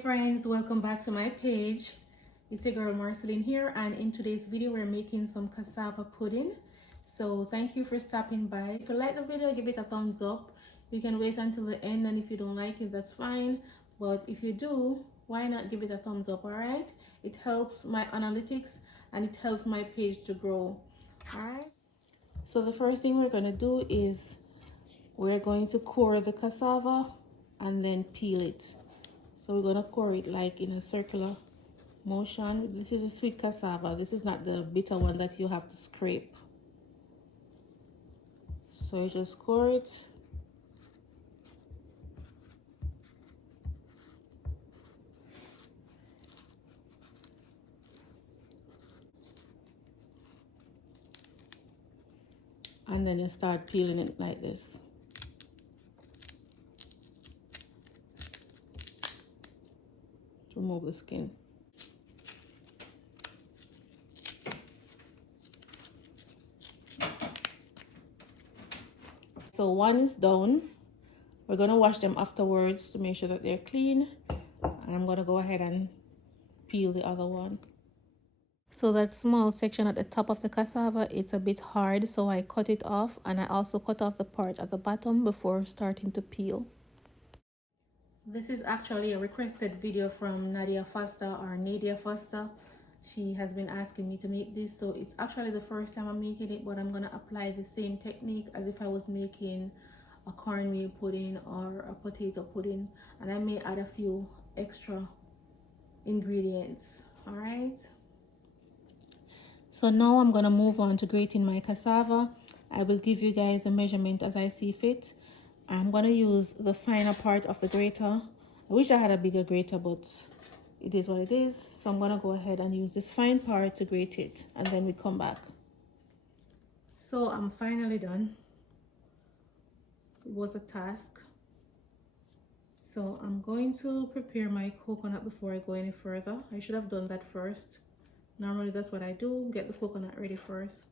friends, welcome back to my page. It's your girl Marceline here, and in today's video we're making some cassava pudding. So thank you for stopping by. If you like the video, give it a thumbs up. You can wait until the end, and if you don't like it, that's fine, but if you do, why not give it a thumbs up? All right, it helps my analytics and it helps my page to grow. All right, so the first thing we're going to do is we're going to core the cassava and then peel it. So we're going to core it like in a circular motion. This is a sweet cassava. This is not the bitter one that you have to scrape. So you just core it. And then you start peeling it like this. Remove the skin. So one is done. We're going to wash them afterwards to make sure that they're clean. And I'm going to go ahead and peel the other one. So that small section at the top of the cassava, it's a bit hard, so I cut it off, and I also cut off the part at the bottom before starting to peel. This is actually a requested video from Nadia Foster or Nadia Foster. She has been asking me to make this, so it's actually the first time I'm making it, but I'm gonna apply the same technique as if I was making a cornmeal pudding or a potato pudding, and I may add a few extra ingredients. All right, so now I'm gonna move on to grating my cassava. I will give you guys the measurement as I see fit. I'm gonna use the finer part of the grater. I wish I had a bigger grater, but it is what it is. So I'm gonna go ahead and use this fine part to grate it, and then we come back. So I'm finally done. It was a task. So I'm going to prepare my coconut before I go any further. I should have done that first. Normally that's what I do, get the coconut ready first.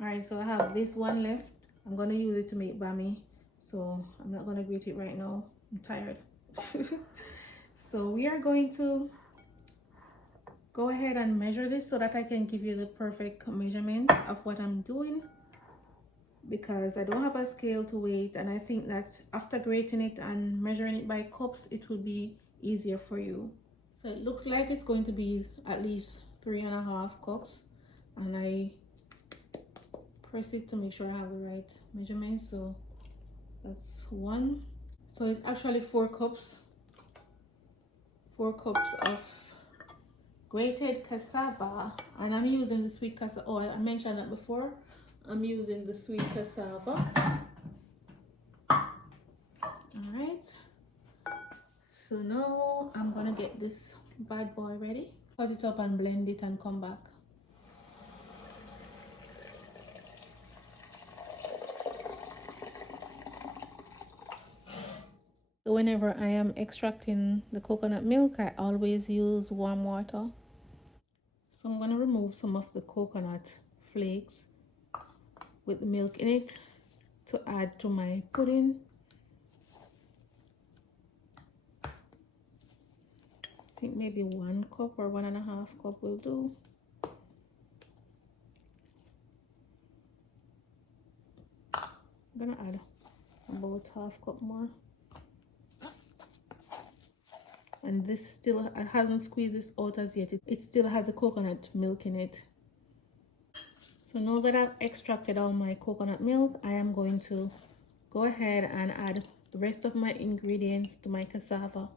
All right, so I have this one left. I'm gonna use it to make bami. So I'm not gonna grate it right now. I'm tired. So we are going to go ahead and measure this so that I can give you the perfect measurement of what I'm doing, because I don't have a scale to weight, and I think that after grating it and measuring it by cups, it will be easier for you. So it looks like it's going to be at least 3.5 cups, and I press it to make sure I have the right measurement. So that's one. So it's actually 4 cups. 4 cups of grated cassava, and I'm using the sweet cassava. Oh, I mentioned that before. I'm using the sweet cassava. All right. So now I'm gonna get this bad boy ready. Cut it up and blend it and come back. So whenever I am extracting the coconut milk, I always use warm water. So I'm going to remove some of the coconut flakes with the milk in it to add to my pudding. I think maybe 1 cup or 1.5 cup will do. I'm going to add about 1/2 cup more. And this still hasn't squeezed this out as yet. It still has the coconut milk in it. So now that I've extracted all my coconut milk, I am going to go ahead and add the rest of my ingredients to my cassava.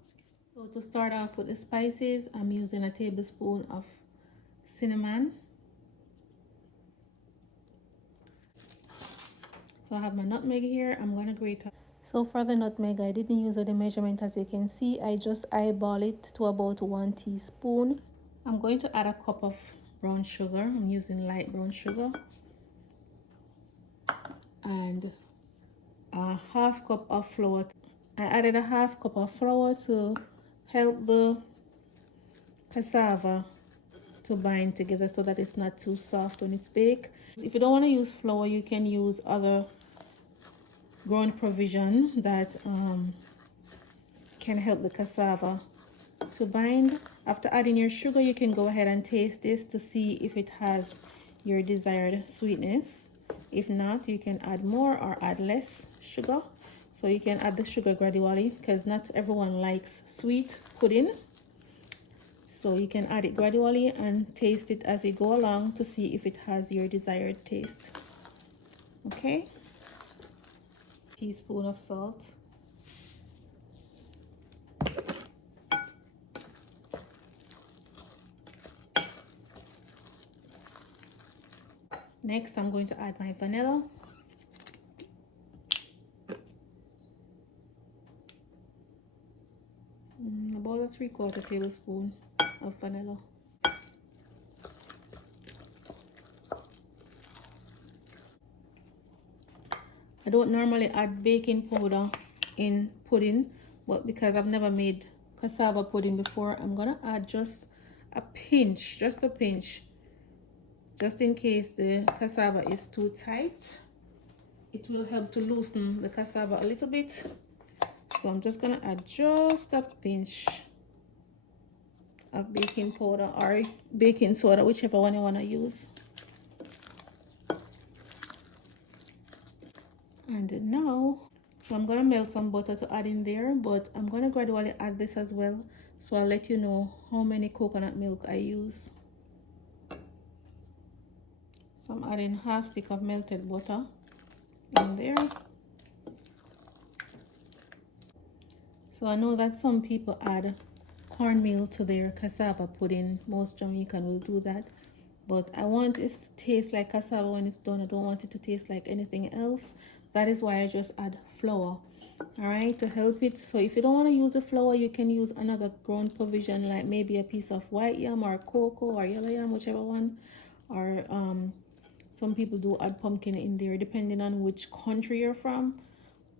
So to start off with the spices, I'm using a tablespoon of cinnamon. So I have my nutmeg here. I'm going to grate up. So for the nutmeg, I didn't use the measurement as you can see. I just eyeball it to about 1 teaspoon. I'm going to add a cup of brown sugar. I'm using light brown sugar. And a 1/2 cup of flour. I added a 1/2 cup of flour to help the cassava to bind together so that it's not too soft when it's baked. If you don't want to use flour, you can use other ground provision that can help the cassava to bind. After adding your sugar, you can go ahead and taste this to see if it has your desired sweetness. If not, you can add more or add less sugar. So you can add the sugar gradually because not everyone likes sweet pudding. So you can add it gradually and taste it as you go along to see if it has your desired taste. Okay. Teaspoon of salt. Next, I'm going to add my vanilla. About a 3/4 tablespoon of vanilla. I don't normally add baking powder in pudding, but because I've never made cassava pudding before, I'm gonna add just a pinch, just in case the cassava is too tight. It will help to loosen the cassava a little bit. So I'm just gonna add just a pinch of baking powder or baking soda, whichever one you wanna use. And now, so I'm gonna melt some butter to add in there, but I'm gonna gradually add this as well. So I'll let you know how many coconut milk I use. So I'm adding half stick of melted butter in there. So I know that some people add cornmeal to their cassava pudding. Most Jamaican will do that. But I want it to taste like cassava when it's done. I don't want it to taste like anything else. That is why I just add flour. Alright, to help it. So if you don't want to use the flour, you can use another ground provision, like maybe a piece of white yam or cocoa or yellow yam, whichever one. Or some people do add pumpkin in there depending on which country you're from.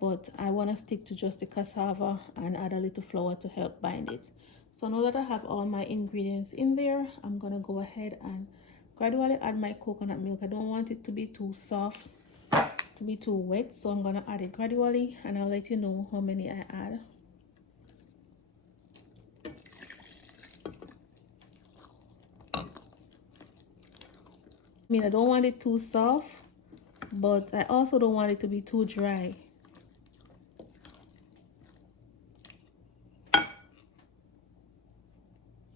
But I want to stick to just the cassava and add a little flour to help bind it. So now that I have all my ingredients in there, I'm going to go ahead and gradually add my coconut milk. I don't want it to be too soft, to be too wet, so I'm going to add it gradually and I'll let you know how many I add. I mean, I don't want it too soft, but I also don't want it to be too dry.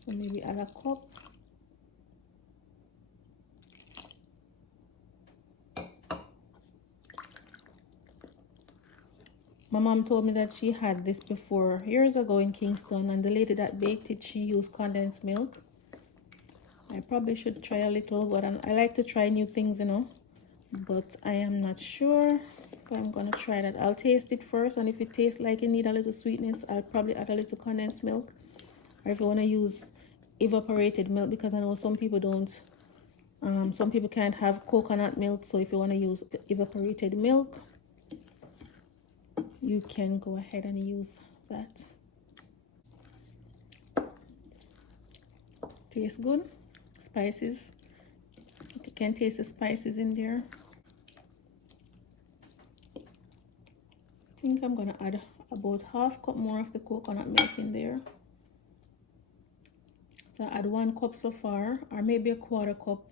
So maybe add a cup. My mom told me that she had this before years ago in Kingston, and the lady that baked it, she used condensed milk. I probably should try a little, but I like to try new things, you know. But I am not sure if I'm gonna try that. I'll taste it first, and if it tastes like it need a little sweetness, I'll probably add a little condensed milk. Or if you want to use evaporated milk, because I know some people don't, some people can't have coconut milk. So if you want to use evaporated milk, you can go ahead and use that. Tastes good. Spices, you can taste the spices in there. I think I'm gonna add about half cup more of the coconut milk in there. So I add 1 cup so far, or maybe a 1/4 cup.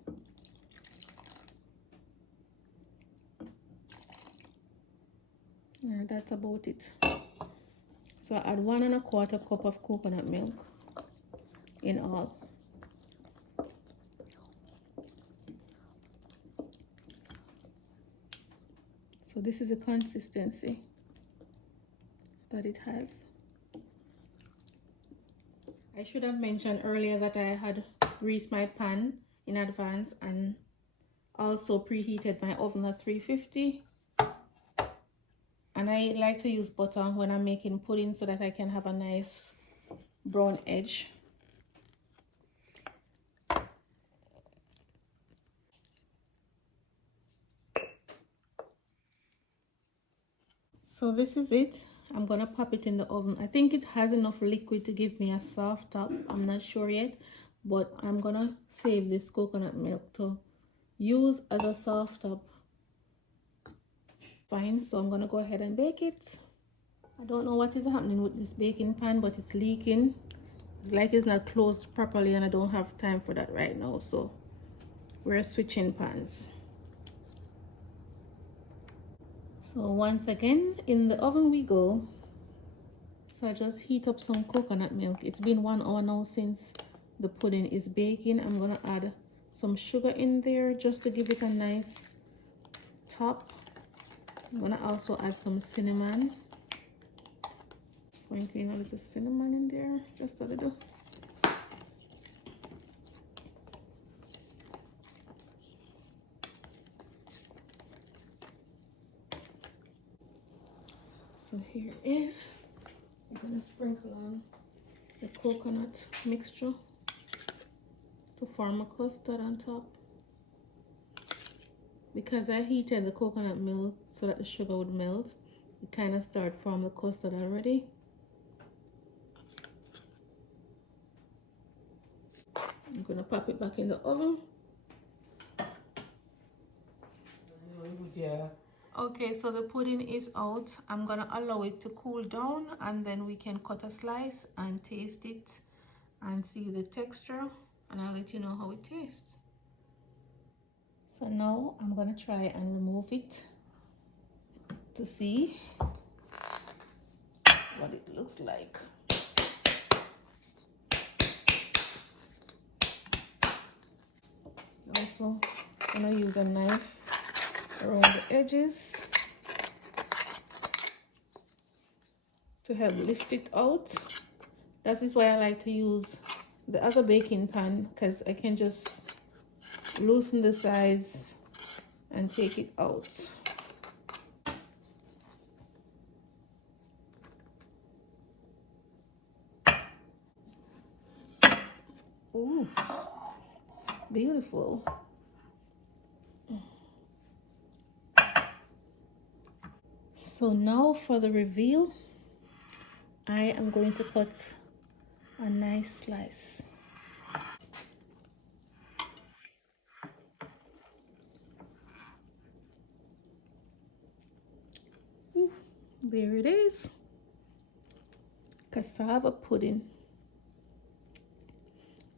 Yeah, that's about it. So I add 1 1/4 cup of coconut milk in all. So this is the consistency that it has. I should have mentioned earlier that I had greased my pan in advance and also preheated my oven at 350. And I like to use butter when I'm making pudding so that I can have a nice brown edge. So this is it. I'm gonna pop it in the oven. I think it has enough liquid to give me a soft top. I'm not sure yet, but I'm gonna save this coconut milk to use as a soft top. Fine, so I'm gonna go ahead and bake it. I don't know what is happening with this baking pan, but it's leaking. like it's not closed properly, and I don't have time for that right now, so we're switching pans. So once again, in the oven we go. So I just heat up some coconut milk. It's been 1 hour now since the pudding is baking. I'm gonna add some sugar in there just to give it a nice top. I'm gonna also add some cinnamon. Sprinkling a little cinnamon in there, just a little. So here is, I'm gonna sprinkle on the coconut mixture to form a custard on top. Because I heated the coconut milk so that the sugar would melt, it kind of started from the custard already. I'm gonna pop it back in the oven. Yeah. Okay, so the pudding is out. I'm gonna allow it to cool down, and then we can cut a slice and taste it and see the texture, and I'll let you know how it tastes. So now I'm gonna try and remove it to see what it looks like. Also, I'm gonna use a knife around the edges to help lift it out. That is why I like to use the other baking pan, because I can just loosen the sides and take it out. Ooh, it's beautiful. So now for the reveal, I am going to cut a nice slice. Ooh, there it is. Cassava pudding.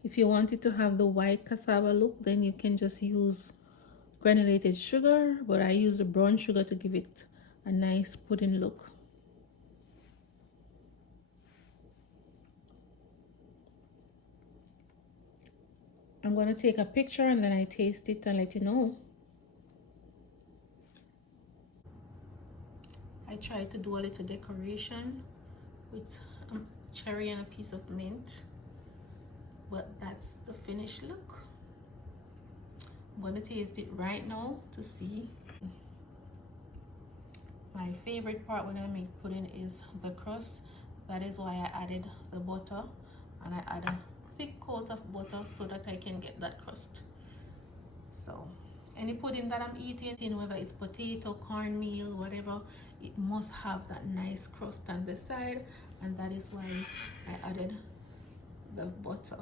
If you want it to have the white cassava look, then you can just use granulated sugar, but I use the brown sugar to give it a nice pudding look. I'm going to take a picture and then I taste it and let you know. I tried to do a little decoration with a cherry and a piece of mint, but that's the finished look. I'm going to taste it right now to see. My favorite part when I make pudding is the crust. That is why I added the butter, and I add a thick coat of butter so that I can get that crust. So any pudding that I'm eating, whether it's potato, cornmeal, whatever, it must have that nice crust on the side, and that is why I added the butter.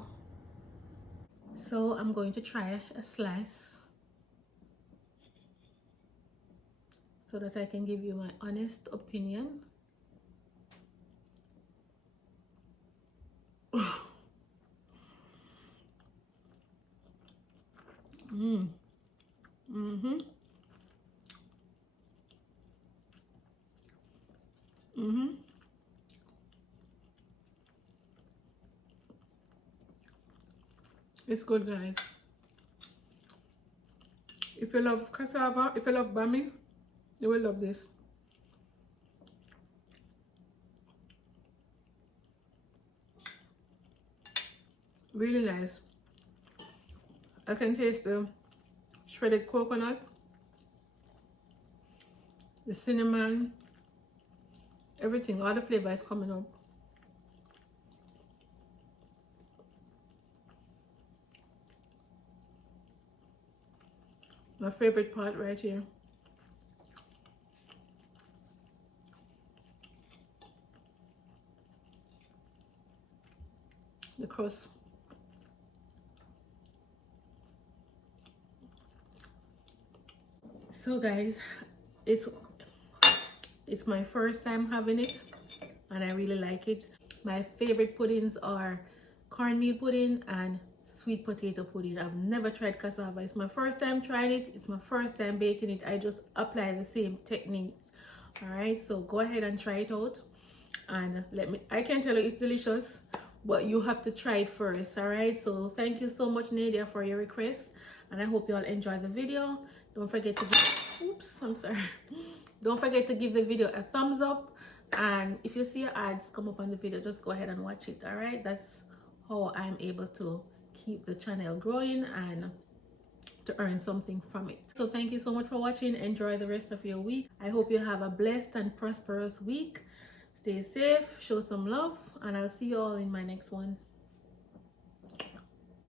So I'm going to try a slice so that I can give you my honest opinion. It's good, guys. If you love cassava, if you love bami, you will love this. Really nice. I can taste the shredded coconut, the cinnamon, everything, all the flavor is coming up. My favorite part right here. The crust. So guys, it's my first time having it and I really like it. My favorite puddings are cornmeal pudding and sweet potato pudding. I've never tried cassava. It's my first time trying it. It's my first time baking it. I just apply the same techniques. All right, so go ahead and try it out and I can tell you it's delicious, but you have to try it first. All right, so thank you so much, Nadia, for your request, and I hope you all enjoy the video. Don't forget to don't forget to give the video a thumbs up, and if you see your ads come up on the video, just go ahead and watch it. All right, that's how I'm able to keep the channel growing and to earn something from it. So thank you so much for watching. Enjoy the rest of your week. I hope you have a blessed and prosperous week. Stay safe, show some love, and I'll see you all in my next one.